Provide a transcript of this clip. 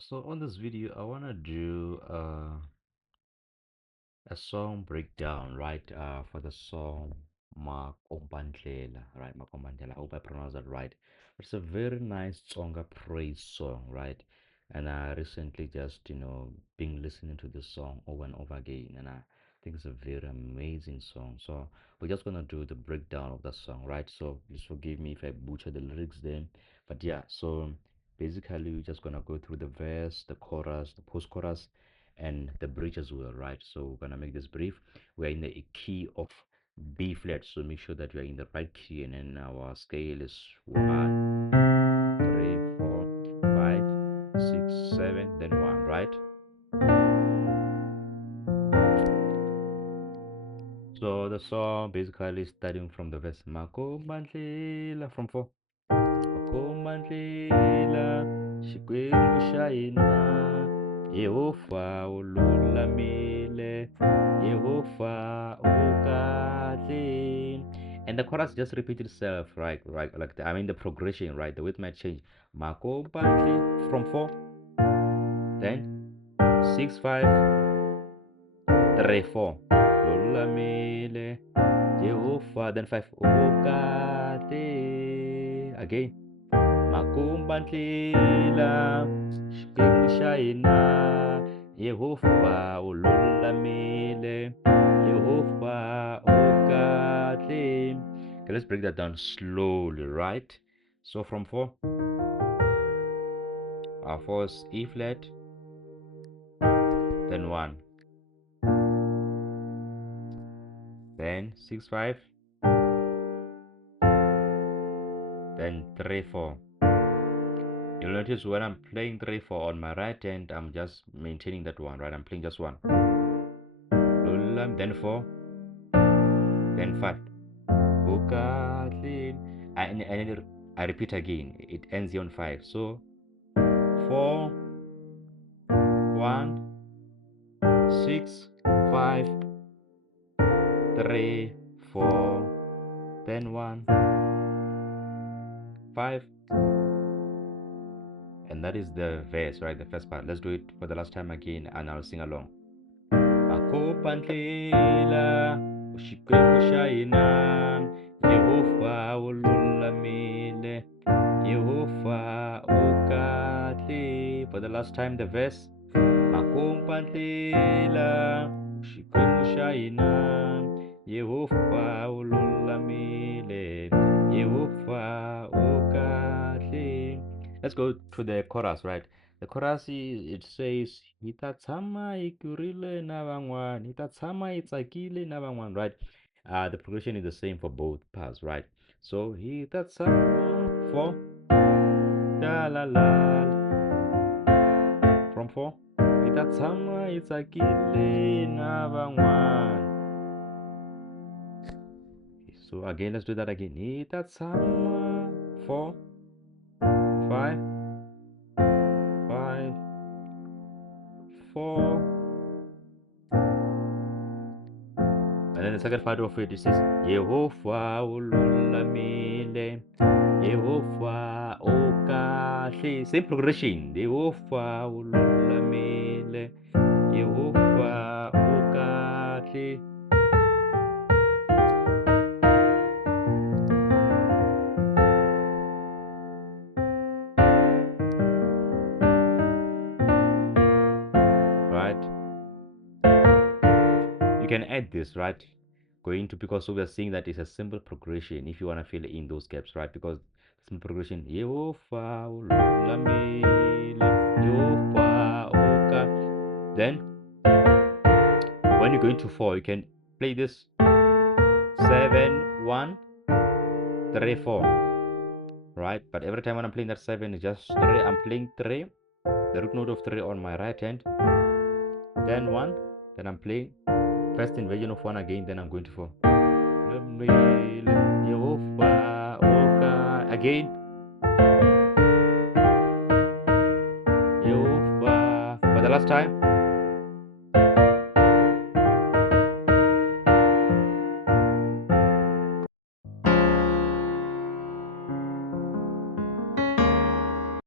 So on this video, I wanna do a song breakdown, right? For the song Makombandlela, right? Makombandlela. I hope I pronounced that right. It's a very nice Tsonga praise song, right? And I recently just, been listening to this song over and over again, and I think it's a very amazing song. So we're just gonna do the breakdown of the song, right? So please forgive me if I butcher the lyrics then. But yeah, so basically we're just gonna go through the verse, the chorus, the post-chorus, and the bridge as well, right? So we're gonna make this brief. We're in the key of B flat, so make sure that we are in the right key, and then our scale is 1, 3, 4, 5, 6, 7, then 1, right? So the song basically starting from the verse Makombandlela from 4. Makombandlela xikwembu xa hina Yehova ululamile Yehova ukadli. And the chorus just repeats itself, right, like I mean the progression, right, the width might change. Makombandle from 4, then 6 5 3 4 ululamile Yehova, then 5 ukadli again. Makombandlela xikwembu xa hina Yehova ululamile Yehova ukadli. Okay, let's break that down slowly, right? So from 4, our 4 is E flat, then 1, then 6 5, then 3 4. You'll notice when I'm playing 3 4 on my right hand, I'm just maintaining that one, right? I'm playing just 1, then 4, then 5. And I repeat again, it ends here on 5. So 4 1 6 5 3 4, then 1 5, and that is the verse, right? The first part. Let's do it for the last time again, and I'll sing along. Makombandlela xikwembu xa hina Yehova ululamile Yehova ukadli. For the last time, the verse Makombandlela xikwembu xa hina Yehova ululamile Yehova ukadli. Let's go to the chorus, right? The chorus it says hi ta tshama hi kurile na van'wana, hi ta tshama hi tsakile na van'wana, right? The progression is the same for both parts, right? So hi ta tshama 4 da la la from 4, hi ta tshama hi tsakile na van'wana. So again, let's do that again. Hi ta tshama 4 5 5 4. And then the second part of it says Yehova ululamile Yehova ukadli. Same progression. Yehova ululamile Yehova ukadli. Right? You can add this, right? Going to, because we are seeing that it's a simple progression if you want to fill in those gaps, right? Because simple progression Yehova ululamile Yehova ukadli. Then when you go into 4, you can play this 7 1 3 4, right? But every time when I'm playing that 7, it's just 3. I'm playing 3, the root note of 3 on my right hand, then 1, then I'm playing first inversion of 1 again, then I'm going to 4 again Yehovah. For the last time